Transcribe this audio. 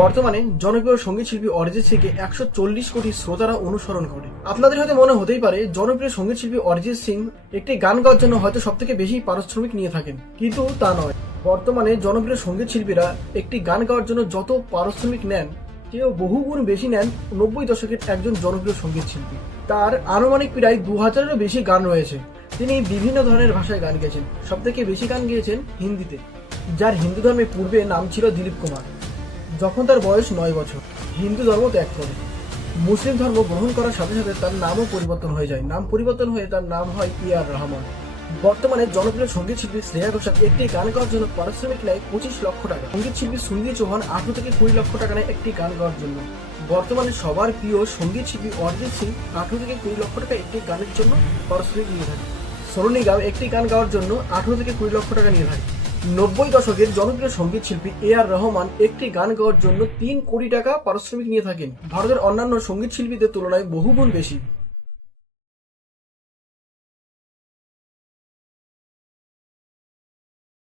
বর্তমানে জনপ্রিয় সঙ্গীত শিল্পী অরিজিৎ সিংকে 140 কোটি শ্রোতারা অনুসরণ করে। আপনাদের হয়তো মনে হতেই পারে জনপ্রিয় সঙ্গীত শিল্পী অরিজিৎ সিং একটি গান গাওয়ার জন্য হয়তো সব থেকে বেশি পারিশ্রমিক নিয়ে থাকেন, কিন্তু তা নয়। বর্তমানে জনপ্রিয় সঙ্গীত শিল্পীরা একটি গান গাওয়ার জন্য যত পারিশ্রমিক নেন কেউ বহুগুণ বেশি নেন 90 দশকের একজন জনপ্রিয় সঙ্গীত শিল্পী। তার আনুমানিক প্রায় 2000-এরও বেশি গান রয়েছে। তিনি বিভিন্ন ধরনের ভাষায় গান গেয়েছেন, সব থেকে বেশি গান গেয়েছেন হিন্দিতে, যার হিন্দু ধর্মে পূর্বে নাম ছিল দিলীপ কুমার। যখন তার বয়স 9 বছর হিন্দু ধর্ম ত্যাগ করে মুসলিম ধর্ম গ্রহণ করার সাথে সাথে তার নামও পরিবর্তন হয়ে যায়। নাম পরিবর্তন হয়ে তার নাম হয় A.R. রহমান। বর্তমানে জনপ্রিয় সঙ্গীত শিল্পী শ্রেয়া ঘোষাল একটি গান গাওয়ার জন্য পারিশ্রমিক নেয় 25 লক্ষ টাকা। সঙ্গীত শিল্পী সুনিধি চৌহান 18 থেকে 20 লক্ষ টাকা নেয় একটি গান গাওয়ার জন্য। বর্তমানে সবার প্রিয় সঙ্গীত শিল্পী অরিজিৎ সিং 18 থেকে 20 লক্ষ টাকা একটি গানের জন্য পারিশ্রমিক নিয়ে থাকে। সোনু নিগম একটি গান গাওয়ার জন্য 18 থেকে 20 লক্ষ টাকা নিয়ে থাকে। 90 দশকের জনপ্রিয় সঙ্গীত শিল্পী A.R. রহমান একটি গান গাওয়ার জন্য 3 কোটি টাকা পারিশ্রমিক নিয়ে থাকেন, ভারতের অন্যান্য সঙ্গীত শিল্পীদের তুলনায় বহুগুণ বেশি।